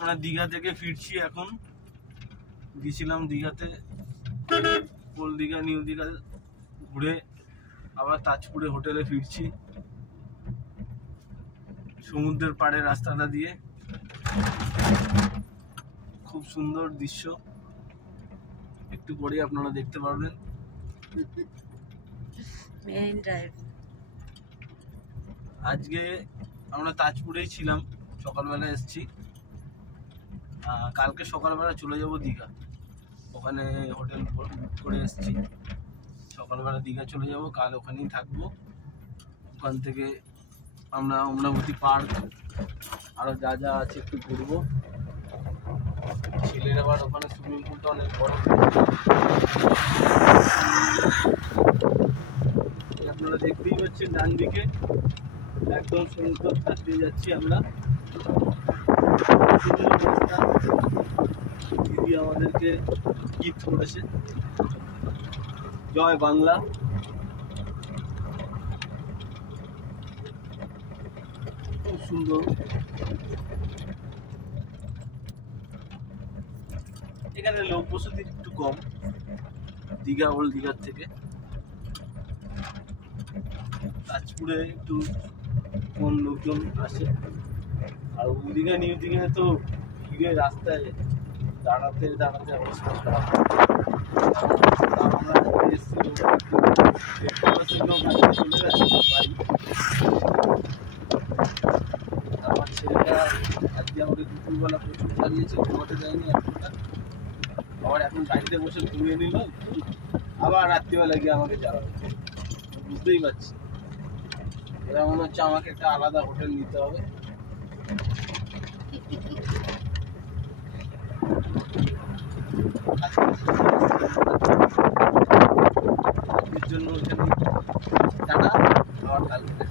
আমরা দীঘা থেকে ফিরছি এখন। গেছিলাম দীঘাতে, ওল্ড দীঘা নিউ দীঘা ঘুরে আবার তাজপুরে হোটেলে ফিরছি সমুদ্রের পাড়ে রাস্তাটা দিয়ে। খুব সুন্দর দৃশ্য, একটু পরে আপনারা দেখতে পারবেন। আজকে আমরা তাজপুরেই ছিলাম, সকালবেলা এসেছি। কালকে সকালবেলা চলে যাব দীঘা, ওখানে হোটেল বুক করে এসেছি। সকালবেলা দীঘা চলে যাব, কাল ওখানেই থাকবো। ওখান থেকে আমরা অমরাবতী পার্ক আরো যা যা আছে একটু ঘুরবো। ছেলের আবার ওখানে সুইমিং পুলটা অনেক বড়, আপনারা দেখতেই পাচ্ছেন ডান দিকে একদম সমুদ্র কাছে যাচ্ছি আমরা। দিদি আমাদেরকে গিফট করেছে, জয় বাংলা। খুব সুন্দর। এখানে লোক বসতি একটু কম দীঘা ওল্ড দীঘার থেকে। তাজপুরে একটু কম লোকজন আসে, আর ওল্ড দীঘা নিউ দীঘায় তো ভিড়ে রাস্তায় দাঁড়াতে দাঁড়াতে অবস্থা খারাপ। আমরা এসেছি চলে যাচ্ছে বাড়ি। আমার ছেলেটা আজকে আমাকে দুপুরবেলা প্রচুর চালিয়েছে, ঘুমাতে যায়নি এখনটা। আবার এখন গাড়িতে বসে ঘুমিয়ে নিল, আবার রাত্রিবেলা গিয়ে আমাকে জ্বালাবে। বুঝতেই পারছি, এরা মনে হচ্ছে আমাকে একটা আলাদা হোটেল নিতে হবে। এর জন্য এখানে টাটা, আবার কালকে